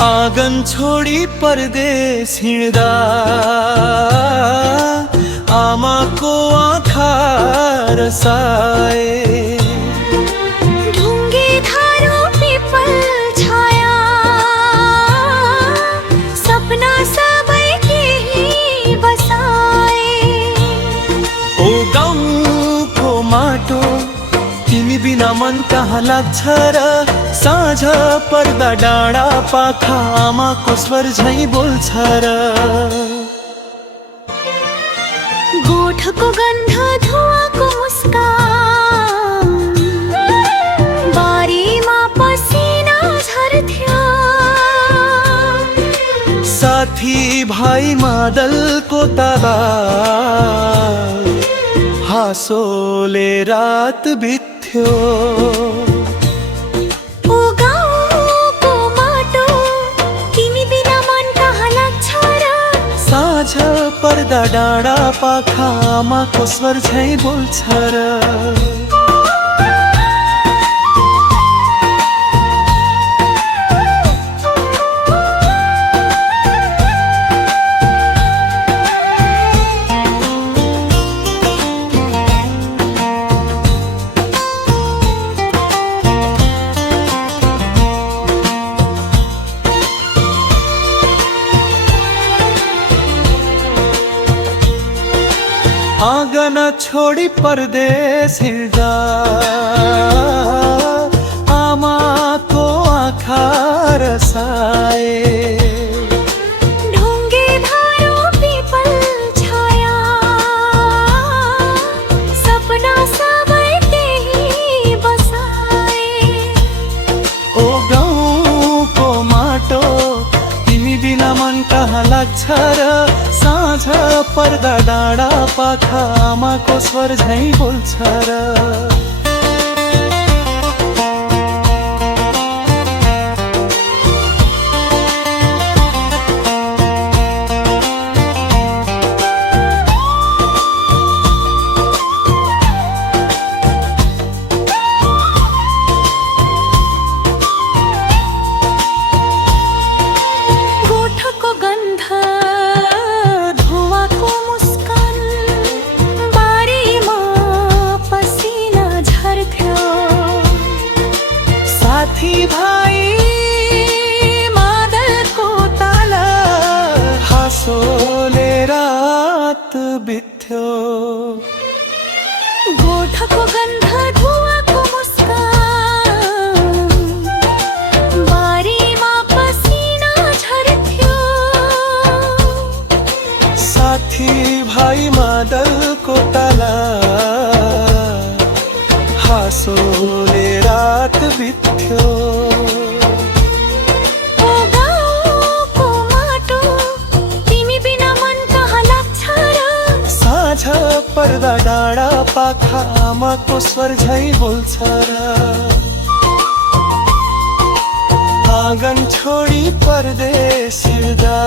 आँगन छोडी परदेश हिँड्दा आमाको आँखा रसाए। ढुङ्गे धारो पिपल छाया सपना सबै केही बसाए। ओ गाउँको माटो तिमी बिना मन कहाँ लाग्छ र, साँझ पर्दा डाँडा पाखा आमाको स्वर झैँ बोल्छ र। गोठको गन्ध धुवाको मुस्कान बारीमा पसिना झर्थ्यो। साथी भाइ मादलको ताला हाँसोले रात बित्थ्यो। ओ गाउँको माटो तिमी बिना मन कहाँ लाग्छ र, साँझ पर्दा डाँडा पाखा आमाको स्वर झैँ बोल्छ र। आँगन छोडी परदेश हिँड्दा आमाको आँखा रसाए। ढुङ्गे धारो पिपल छाया सपना सबै केही बसाए। ओ गाउँको माटो तिमी बिना मन कहाँ लाग्छ र, साँझ पर्दा डाँडा पाखा आमाको स्वर झैँ बोल्छ र। गोठको गन्ध धुवाको मुस्कान बारीमा पसिना झर्थ्यो। साथी भाइ मादलको ताला हाँसोले रात बित्थ्यो। गोठको गन्ध धुवाको मुस्कान बारीमा पसिना झर्थ्यो। साथी भाइ मादलको ताला हाँसोले रात बित्थ्यो। ओ गाउँको माटो तिमी बिना मन कहाँ लाग्छ र, साँझ पर्दा डाँडा पाखा आमाको स्वर झैँ बोल्छ र। आँगन छोडी परदेश हिँड्दा